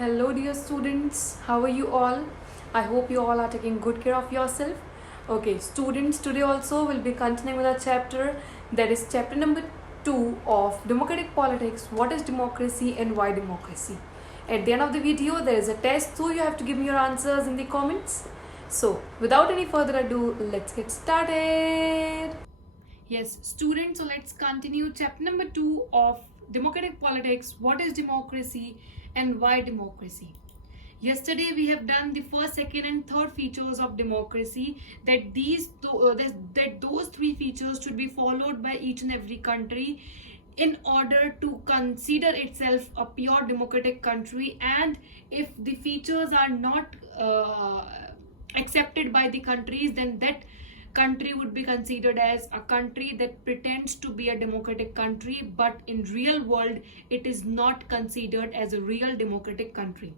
Hello, dear students. How are you all? I hope you all are taking good care of yourself. Okay, students, today also we'll be continuing with our chapter that is chapter number 2 of Democratic Politics. What is democracy and why democracy? At the end of the video, there is a test, so you have to give me your answers in the comments. So, without any further ado, let's get started. Yes, students, so let's continue chapter number 2 of Democratic Politics. What is democracy and why democracy? Yesterday we have done the first, second, and third features of democracy. That those three features should be followed by each and every country in order to consider itself a pure democratic country. And if the features are not accepted by the countries, then that country would be considered as a country that pretends to be a democratic country, but in real world it is not considered as a real democratic country.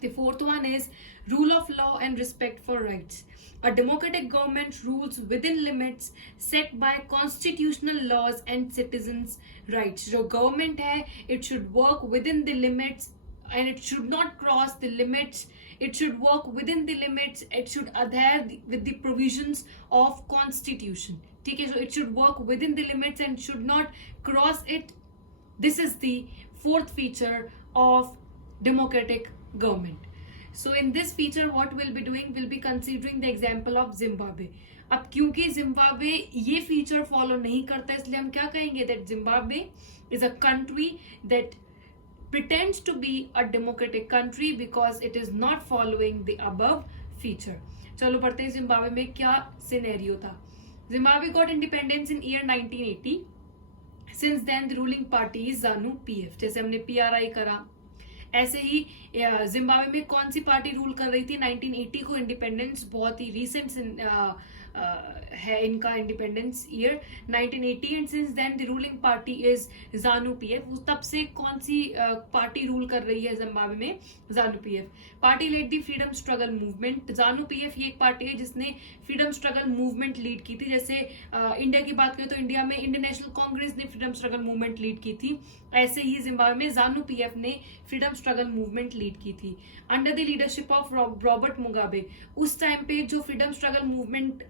The fourth one is rule of law and respect for rights. A democratic government rules within limits set by constitutional laws and citizens' rights. जो government है, it should work within the limits and it should not cross the limits. It should work within the limits. It should adhere with the provisions of constitution. ठीक है, so it should work within the limits and should not cross it. This is the fourth feature of democratic government. So in this feature what we'll be doing, we'll be considering the example of Zimbabwe. अब क्योंकि Zimbabwe ये feature follow नहीं करता, इसलिए हम क्या कहेंगे that Zimbabwe is a country that pretends to be a democratic country because it is not following the above feature. चलो पढ़ते हैं जिम्बाब्वे में क्या सिनेरियो था. Zimbabwe got independence in year 1980. Since then the ruling party is ZANU PF. जैसे हमने PRI करा, ऐसे ही जिम्बाब्वे में कौन सी पार्टी रूल कर रही थी 1980 को. इंडिपेंडेंस बहुत ही रिसेंट है इनका independence year 1980 and since then the ruling party is ZANU PF. तब से कौन सी पार्टी रूल कर रही है जिम्बाब्वे में? ZANU PF. Party led the freedom struggle movement. ZANU PF ये एक पार्टी है जिसने फ्रीडम स्ट्रगल मूवमेंट लीड की थी. जैसे इंडिया की बात करें तो इंडिया में इंडियन नेशनल कांग्रेस ने फ्रीडम स्ट्रगल मूवमेंट लीड की थी, ऐसे ही जिम्बाब्वे में ZANU PF ने फ्रीडम स्ट्रगल मूवमेंट लीड की थी under the leadership of Robert Mugabe. उस टाइम पे जो फ्रीडम स्ट्रगल मूवमेंट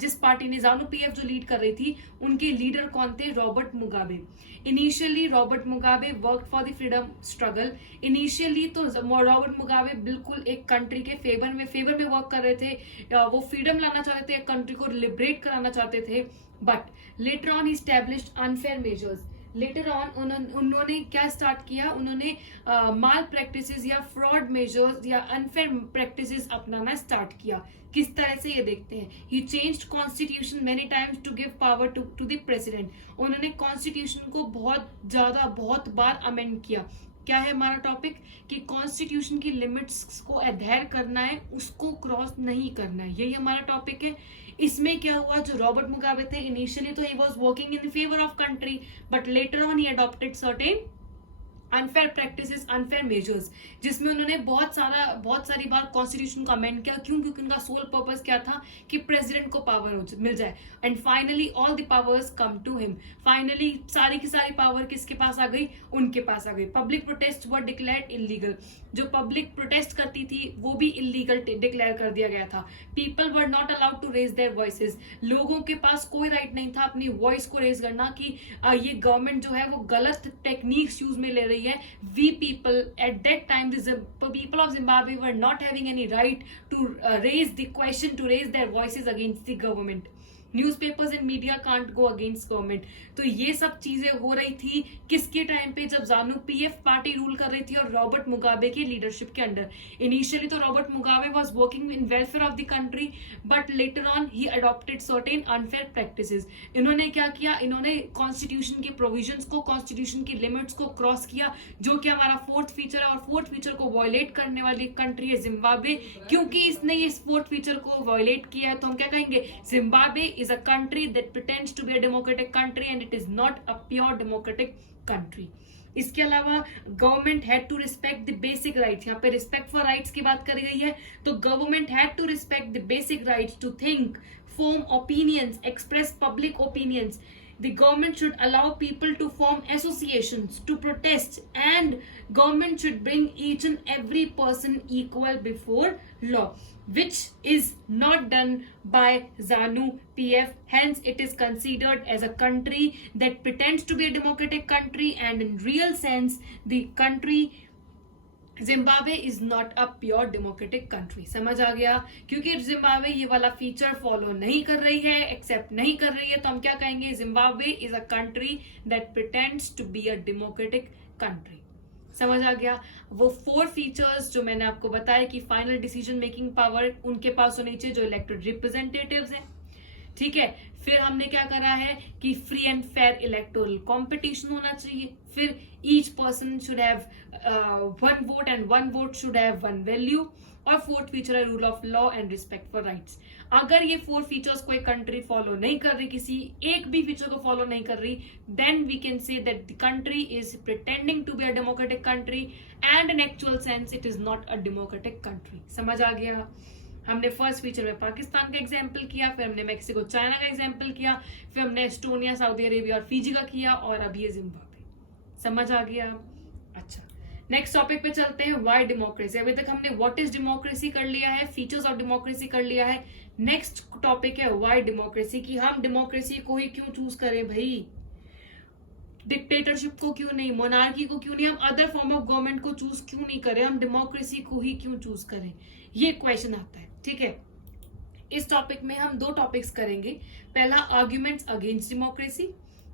जिस पार्टी ने ZANU PF जो लीड कर रही थी, उनके लीडर कौन थे? Robert Mugabe. Initially Robert Mugabe work for the freedom struggle. Initially तो रॉबर्ट मुगाबे बिल्कुल एक कंट्री के फेवर में वर्क कर रहे थे. वो फ्रीडम लाना चाहते थे, कंट्री को लिबरेट कराना चाहते थे. But later on he established unfair measures. Later on उन्होंने क्या स्टार्ट किया? उन्होंने माल प्रैक्टिसेस या फ्रॉड मेजर्स या अनफेयर प्रैक्टिसेस अपनाना स्टार्ट किया. किस तरह से ये देखते हैं. He changed constitution many times to give power to the president. उन्होंने कॉन्स्टिट्यूशन को बहुत बार अमेंड किया. क्या है हमारा टॉपिक? कि कॉन्स्टिट्यूशन की लिमिट्स को अधेर करना है, उसको क्रॉस नहीं करना है. यही हमारा टॉपिक है. इसमें क्या हुआ? जो रॉबर्ट मुगाबे थे, इनिशियली तो he was working in the favour of country, but later on he adopted certain unfair practices, unfair measures, जिसमें उन्होंने बहुत सारी बार कॉन्स्टिट्यूशन को अमेंड किया. क्यों? क्योंकि उनका सोल पर्पस क्या था? कि प्रेसिडेंट को पावर मिल जाए. And finally all the powers come to him. Finally सारी की सारी पावर किसके पास आ गई? उनके पास आ गई. पब्लिक प्रोटेस्ट वर डिक्लेयर्ड इलीगल. जो पब्लिक प्रोटेस्ट करती थी वो भी इलीगल डिक्लेयर कर दिया गया था. People were not allowed to raise their voices. लोगों के पास कोई राइट नहीं था अपनी वॉइस को रेज करना कि ये गवर्नमेंट जो है वो गलत टेक्निक्स यूज में ले रही है. We people at that time, the people of Zimbabwe were not having any right to raise the question, to raise their voices against the government. Newspapers and media can't go against government. तो ये सब चीजें हो रही थी किसके time पे? जब ZANU PF पार्टी रूल कर रही थी और रॉबर्ट मुगाबे के लीडरशिप के अंडर. इनिशियली तो Robert Mugabe was working in welfare of the country, but later on he adopted certain unfair practices. इन्होंने क्या किया? इन्होंने कॉन्स्टिट्यूशन के प्रोविजंस को, कॉन्स्टिट्यूशन की लिमिट्स को क्रॉस किया, जो कि हमारा फोर्थ फीचर है. और फोर्थ फीचर को वायलेट करने वाली कंट्री है जिम्बाब्वे. क्योंकि इसने ये फोर्थ फीचर को वायलेट किया है तो हम क्या कहेंगे? Zimbabwe is a country that pretends to be a democratic country and it is not a pure democratic country. इसके अलावा government had to respect the basic rights. यहाँ पे रिस्पेक्ट फॉर राइट्स की बात करी गई है, तो government had to respect the basic rights to think, form opinions, express public opinions. The government should allow people to form associations to protest, and government should bring each and every person equal before law, which is not done by ZANU-PF. Hence it is considered as a country that pretends to be a democratic country, and in real sense the country Zimbabwe is not a pure democratic country. समझ आ गया? क्योंकि Zimbabwe ये वाला feature follow नहीं कर रही है, एक्सेप्ट नहीं कर रही है, तो हम क्या कहेंगे? Zimbabwe is a country that pretends to be a democratic country. समझ आ गया? वो 4 फीचर्स जो मैंने आपको बताया कि फाइनल डिसीजन मेकिंग पावर उनके पास होनी चाहिए जो इलेक्टेड रिप्रेजेंटेटिव्स हैं. ठीक है. फिर हमने क्या करा है कि free and fair electoral competition होना चाहिए. फिर each person should have 1 vote and 1 vote should have 1 value. और 4th फीचर है rule of law and respect for rights. अगर ये 4 फीचर्स कोई कंट्री फॉलो नहीं कर रही, किसी एक भी फीचर को फॉलो नहीं कर रही, then we can say that the country is pretending to be a democratic country and in actual sense it is not a democratic country. समझ आ गया? हमने फर्स्ट फीचर में पाकिस्तान का एग्जाम्पल किया, फिर हमने मेक्सिको चाइना का एग्जाम्पल किया, फिर हमने एस्टोनिया सऊदी अरेबिया और फीजी का किया, और अब ये जिम्बाब्वे. समझ आ गया? अच्छा, नेक्स्ट टॉपिक पे चलते हैं. Why democracy. अभी तक हमने व्हाट इज डेमोक्रेसी कर लिया है, फीचर्स ऑफ डेमोक्रेसी कर लिया है. नेक्स्ट टॉपिक है व्हाई डेमोक्रेसी, कि हम डेमोक्रेसी को ही क्यों चूज करें भाई, डिक्टेटरशिप को क्यों नहीं, मोनार्की को क्यों नहीं, हम अदर फॉर्म ऑफ गवर्नमेंट को चूज क्यों नहीं करें, हम डेमोक्रेसी को ही क्यों चूज करें, ये क्वेश्चन आता है. ठीक है. इस टॉपिक में हम 2 टॉपिक्स करेंगे. पहला arguments against democracy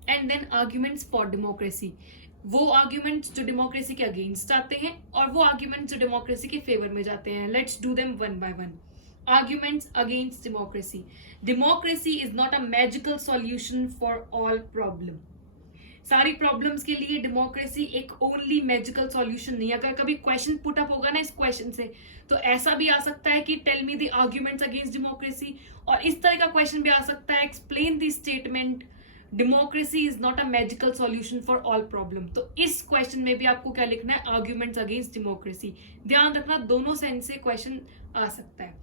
and then arguments for democracy. वो आर्ग्यूमेंट्स जो डेमोक्रेसी के अगेंस्ट आते हैं और वो आर्ग्यूमेंट्स जो डेमोक्रेसी के फेवर में जाते हैं. Let's do them one by one. Arguments against democracy. Democracy is not a magical solution for all problem. सारी प्रॉब्लम्स के लिए डेमोक्रेसी एक ओनली मैजिकल सॉल्यूशन नहीं. अगर कभी क्वेश्चन पुट अप होगा ना इस क्वेश्चन से, तो ऐसा भी आ सकता है कि tell me the arguments against democracy, और इस तरह का क्वेश्चन भी आ सकता है explain the statement democracy is not a magical solution for all problem. तो इस क्वेश्चन में भी आपको क्या लिखना है? Arguments against democracy. ध्यान रखना दोनों सेंस से क्वेश्चन आ सकता है.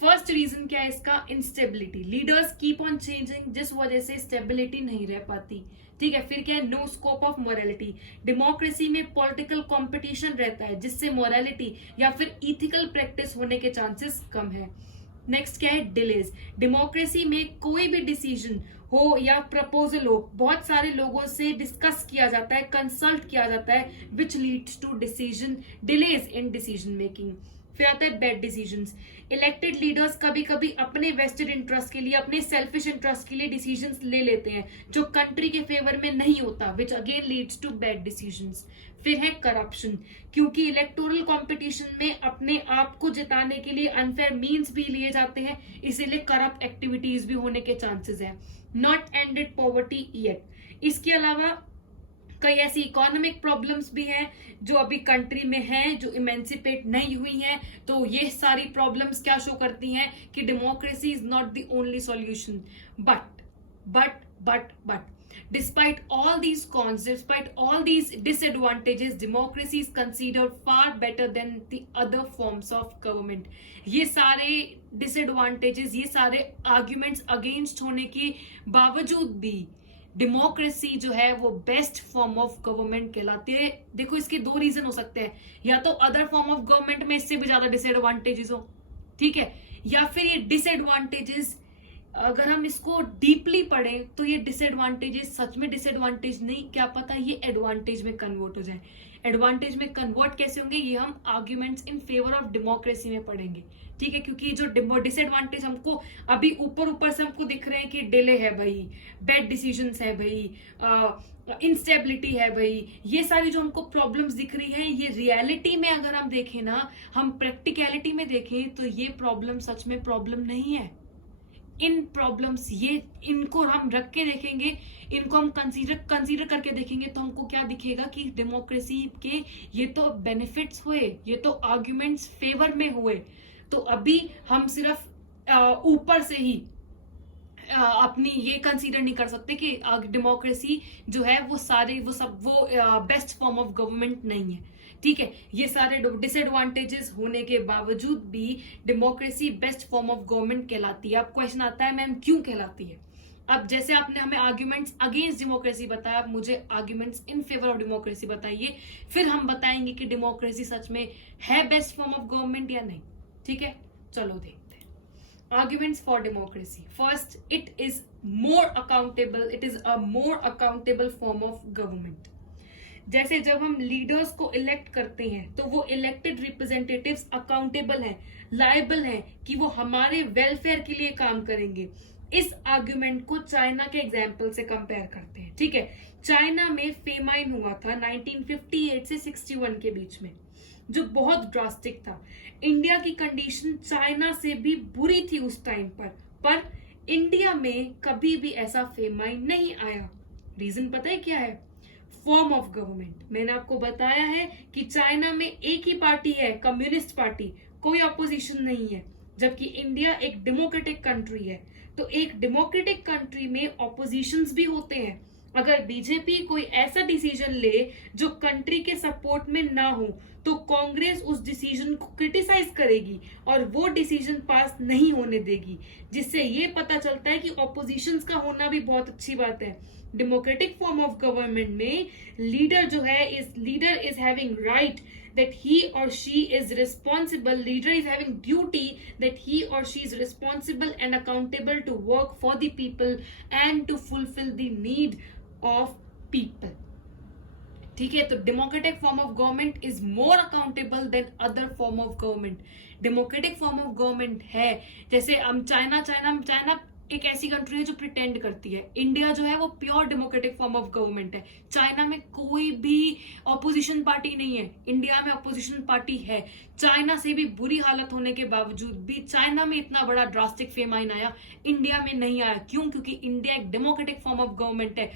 फर्स्ट रीजन क्या है इसका? Instability. Leaders keep on changing, जिस वजह से स्टेबिलिटी नहीं रह पाती. ठीक है. फिर क्या है? No scope of morality. Democracy में पॉलिटिकल कंपटीशन रहता है जिससे मोरालिटी या फिर इथिकल प्रैक्टिस होने के चांसेस कम है. नेक्स्ट क्या है? डिलेज. डेमोक्रेसी में कोई भी डिसीजन हो या प्रपोजल हो, बहुत सारे लोगों से डिस्कस किया जाता है, कंसल्ट किया जाता है, which leads to decision delays in decision making. फिर आता है बैड डिसीजंस. इलेक्टेड लीडर्स कभी कभी अपने वेस्टेड इंटरेस्ट के लिए, अपने सेल्फिश इंटरेस्ट के लिए डिसीजंस ले लेते हैं जो कंट्री के फेवर में नहीं होता, which again leads to bad decisions. फिर है करप्शन. क्योंकि इलेक्टोरल कंपटीशन में अपने आप को जिताने के लिए अनफेयर मीन्स भी लिए जाते हैं, इसीलिए करप्ट एक्टिविटीज भी होने के चांसेस है. Not ended poverty yet. इसके अलावा कई ऐसी इकोनॉमिक प्रॉब्लम्स भी हैं जो अभी कंट्री में हैं, जो इमेंसिपेट नहीं हुई हैं. तो ये सारी प्रॉब्लम्स क्या शो करती हैं कि democracy is not the only solution. But despite all these cons, despite all these disadvantages, democracy is considered far better than the other forms of government. ये सारे disadvantages, ये सारे arguments against होने के बावजूद भी डेमोक्रेसी जो है वो बेस्ट फॉर्म ऑफ गवर्नमेंट कहलाती है. देखो इसके 2 रीजन हो सकते हैं, या तो अदर फॉर्म ऑफ गवर्नमेंट में इससे भी ज्यादा डिसएडवांटेजेस हो, ठीक है, या फिर ये डिसएडवांटेजेस अगर हम इसको डीपली पढ़ें तो ये डिसएडवांटेजेस सच में डिसएडवांटेज नहीं, क्या पता ये एडवांटेज में कन्वर्ट हो जाए. एडवांटेज में कन्वर्ट कैसे होंगे ये हम arguments in favour of democracy में पढ़ेंगे. ठीक है. क्योंकि जो डिसएडवांटेज हमको अभी ऊपर से हमको दिख रहे हैं कि डिले है भाई, बैड डिसीजंस है भाई, इंस्टेबिलिटी है भाई, ये सारी जो हमको प्रॉब्लम्स दिख रही है, ये रियलिटी में अगर हम देखें ना, हम प्रैक्टिकलिटी में देखें तो ये प्रॉब्लम सच में प्रॉब्लम नहीं है. इन प्रॉब्लम्स ये इनको हम रख के देखेंगे, इनको हम कंसीडर करके देखेंगे तो हमको क्या दिखेगा कि डेमोक्रेसी के ये तो बेनिफिट्स हुए, ये तो आर्ग्यूमेंट्स फेवर में हुए. तो अभी हम सिर्फ ऊपर से ही अपनी ये कंसीडर नहीं कर सकते कि डेमोक्रेसी जो है वो बेस्ट फॉर्म ऑफ गवर्नमेंट नहीं है. ठीक है. ये सारे डिसएडवांटेजेस होने के बावजूद भी democracy best form of government कहलाती है. अब क्वेश्चन आता है मैम क्यों कहलाती है? अब जैसे आपने हमें आर्ग्यूमेंट्स अगेंस्ट डेमोक्रेसी बताया, अब मुझे arguments in favour of democracy बताइए, फिर हम बताएंगे कि डेमोक्रेसी सच में है बेस्ट फॉर्म ऑफ गवर्नमेंट या नहीं। ठीक है, चलो देखते हैं। Arguments for democracy, first, it is more accountable, it is a more accountable form of government. जैसे जब हम लीडर्स को इलेक्ट करते हैं तो वो इलेक्टेड रिप्रेजेंटेटिव्स अकाउंटेबल हैं, लायबल हैं कि वो हमारे वेलफेयर के लिए काम करेंगे। इस आर्ग्यूमेंट को चाइना के एग्जाम्पल से कंपेयर करते हैं। ठीक है, चाइना में फेमाइन हुआ था 1958 से 61 के बीच में, जो बहुत ड्रास्टिक था। इंडिया की कंडीशन चाइना से भी बुरी थी उस टाइम पर इंडिया में कभी भी ऐसा फेमाइन नहीं आया। रीजन पता है क्या है? Form of government. मैंने आपको बताया है कि चाइना में एक ही पार्टी है, कम्युनिस्ट पार्टी, कोई अपोजिशन नहीं है, जबकि इंडिया एक डेमोक्रेटिक कंट्री है। तो एक डेमोक्रेटिक कंट्री में ऑपोजिशंस भी होते हैं। अगर बीजेपी कोई ऐसा डिसीजन ले जो कंट्री के सपोर्ट में ना हो तो कांग्रेस उस डिसीजन को क्रिटिसाइज करेगी और वो डिसीजन पास नहीं होने देगी, जिससे ये पता चलता है कि ऑपोजिशंस का होना भी बहुत अच्छी बात है। डेमोक्रेटिक फॉर्म ऑफ गवर्नमेंट में लीडर जो है, leader is having right that he or she is responsible, leader is having duty that he or she is responsible and accountable to work for the people and to fulfill the need of people. ठीक है, तो democratic form of government is more accountable than other form of government. Democratic form of government है, जैसे हम China एक ऐसी country है जो प्रिटेंड करती है। इंडिया जो है वो pure democratic form of government है। चाइना में कोई भी ऑपोजिशन पार्टी नहीं है, इंडिया में ऑपोजिशन पार्टी है। चाइना से भी बुरी हालत होने के बावजूद भी चाइना में इतना बड़ा ड्रास्टिक फेमाइन आया, इंडिया में नहीं आया। क्यों? क्योंकि इंडिया एक डेमोक्रेटिक फॉर्म ऑफ गवर्नमेंट है।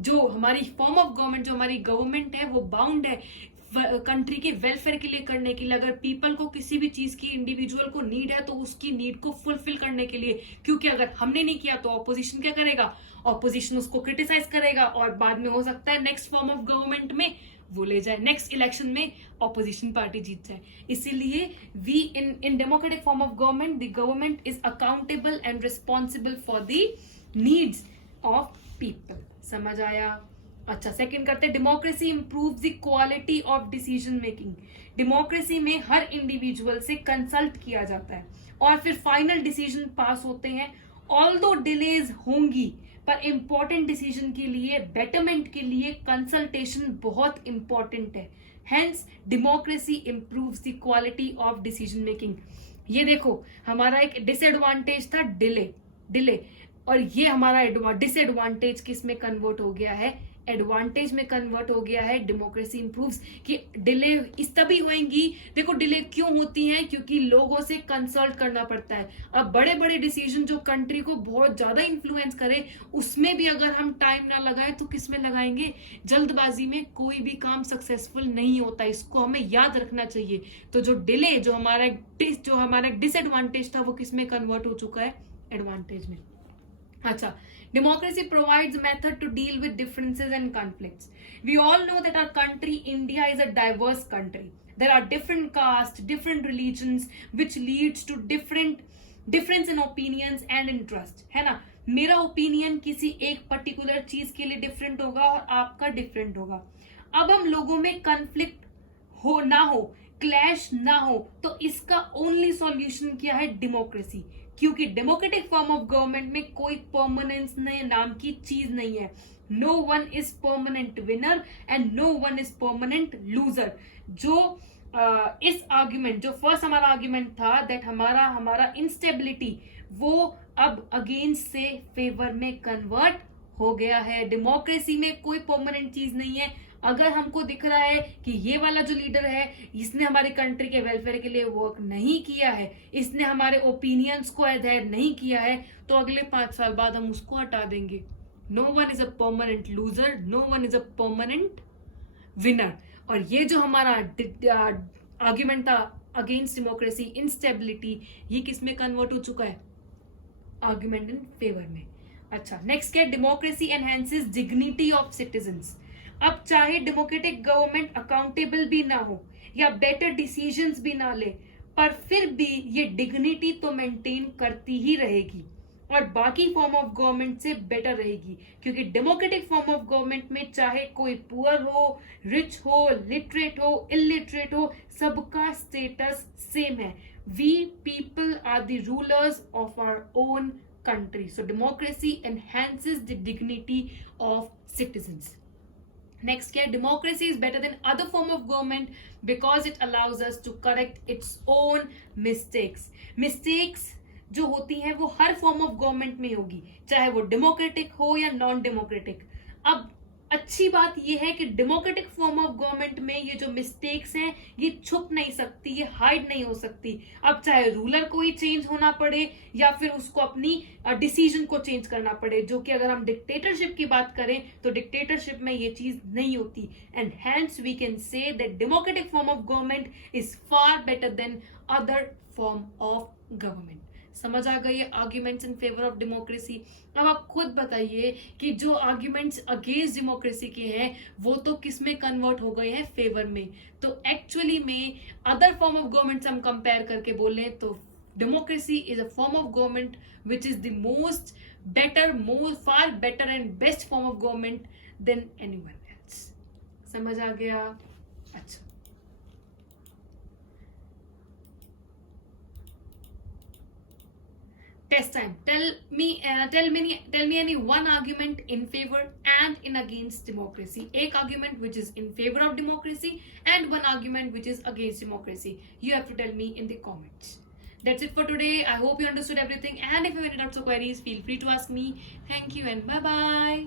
जो हमारी फॉर्म ऑफ गवर्नमेंट, जो हमारी गवर्नमेंट है, वो बाउंड है कंट्री के वेलफेयर के लिए करने के लिए। अगर पीपल को किसी भी चीज की, इंडिविजुअल को नीड है तो उसकी नीड को फुलफिल करने के लिए, क्योंकि अगर हमने नहीं किया तो ऑपोजिशन क्या करेगा? ऑपोजिशन उसको क्रिटिसाइज करेगा और बाद में हो सकता है नेक्स्ट फॉर्म ऑफ गवर्नमेंट में वो ले जाए, नेक्स्ट इलेक्शन में ऑपोजिशन पार्टी जीत जाए। इसीलिए we in democratic form of government, the government is accountable and responsible for the needs of people. समझ आया? अच्छा, सेकंड करते हैं, democracy improves the quality of decision making. Democracy में हर इंडिविजुअल से कंसल्ट किया जाता है और फिर फाइनल डिसीजन पास होते हैं। ऑल्दो डिलेज होंगी, पर इंपॉर्टेंट डिसीजन के लिए, बेटरमेंट के लिए कंसल्टेशन बहुत इंपॉर्टेंट है। Hence democracy improves the quality of decision making. ये देखो, हमारा एक डिसएडवांटेज था डिले, और ये हमारा डिसएडवांटेज किस में कन्वर्ट हो गया है? एडवांटेज में कन्वर्ट हो गया है। डेमोक्रेसी इंप्रूव्स कि डिले इस तभी होंगी। देखो, डिले क्यों होती है? क्योंकि लोगों से कंसल्ट करना पड़ता है। अब बड़े बड़े डिसीजन जो कंट्री को बहुत ज्यादा इन्फ्लुएंस करे, उसमें भी अगर हम टाइम ना लगाए तो किस में लगाएंगे? जल्दबाजी में कोई भी काम सक्सेसफुल नहीं होता, इसको हमें याद रखना चाहिए। तो जो डिले, जो हमारा डिसएडवांटेज था, वो किस में कन्वर्ट हो चुका है? एडवांटेज में। अच्छा, democracy provides method to deal with differences and conflicts. We all know that our country, India, is a diverse country. There are different castes, different religions, which leads to difference in opinions and interest. है ना? मेरा opinion किसी एक particular चीज के लिए different होगा और आपका डिफरेंट होगा। अब हम लोगों में कंफ्लिक्ट ना हो, क्लैश ना हो, तो इसका ओनली सॉल्यूशन क्या है? डेमोक्रेसी। क्योंकि डेमोक्रेटिक फॉर्म ऑफ गवर्नमेंट में कोई परमानेंस नाम की चीज नहीं है। No one is permanent winner and no one is permanent loser. जो इस आर्ग्यूमेंट, जो फर्स्ट हमारा आर्ग्यूमेंट था दैट हमारा इंस्टेबिलिटी, वो अब अगेंस्ट से फेवर में कन्वर्ट हो गया है। डेमोक्रेसी में कोई परमानेंट चीज नहीं है। अगर हमको दिख रहा है कि ये वाला जो लीडर है, इसने हमारी कंट्री के वेलफेयर के लिए वर्क नहीं किया है, इसने हमारे ओपिनियंस को अधेयर नहीं किया है, तो अगले 5 साल बाद हम उसको हटा देंगे। No one is a permanent loser, no one is a permanent winner. और ये जो हमारा आर्ग्यूमेंट था अगेंस्ट डेमोक्रेसी, इंस्टेबिलिटी, ये किस में कन्वर्ट हो चुका है? आर्ग्यूमेंट इन फेवर में। अच्छा, नेक्स्ट क्या? Democracy enhances dignity of citizens. अब चाहे डेमोक्रेटिक गवर्नमेंट अकाउंटेबल भी ना हो या बेटर डिसीजंस भी ना ले, पर फिर भी ये डिग्निटी तो मेंटेन करती ही रहेगी। और बाकी फॉर्म ऑफ गवर्नमेंट से बेटर रहेगी, क्योंकि डेमोक्रेटिक फॉर्म ऑफ गवर्नमेंट में चाहे कोई पुअर हो, रिच हो, लिटरेट हो, इलिटरेट हो, सबका स्टेटस सेम है. We people are the rulers of our own country. So democracy enhances the dignity of citizens. Next क्या, democracy is better than other form of government because it allows us to correct its own mistakes. Mistakes जो होती हैं वो हर form of government में होगी, चाहे वो democratic हो या नॉन डेमोक्रेटिक. अब अच्छी बात यह है कि डेमोक्रेटिक फॉर्म ऑफ गवर्नमेंट में ये जो मिस्टेक्स हैं ये छुप नहीं सकती, ये हाइड नहीं हो सकती. अब चाहे रूलर को ही चेंज होना पड़े या फिर उसको अपनी डिसीजन को चेंज करना पड़े, जो कि अगर हम डिक्टेटरशिप की बात करें तो डिक्टेटरशिप में ये चीज नहीं होती. And hence we can say that democratic form of government is far better than other form of government. समझ आ गई है arguments in favour of democracy. अब आप खुद बताइए कि जो आर्ग्यूमेंट्स अगेंस्ट डेमोक्रेसी के हैं वो तो किस में कन्वर्ट हो गए हैं, फेवर में. तो एक्चुअली में अदर फॉर्म ऑफ गवर्नमेंट हम कंपेयर करके बोले तो democracy is a form of government which is the most better, more far better and best form of government than anyone else. समझ आ गया? अच्छा, test time. Tell me any one argument in favor and in against democracy. एक argument which is in favor of democracy and one argument which is against democracy. You have to tell me in the comments. That's it for today. I hope you understood everything, and if you have any doubts or queries, feel free to ask me. Thank you and bye bye.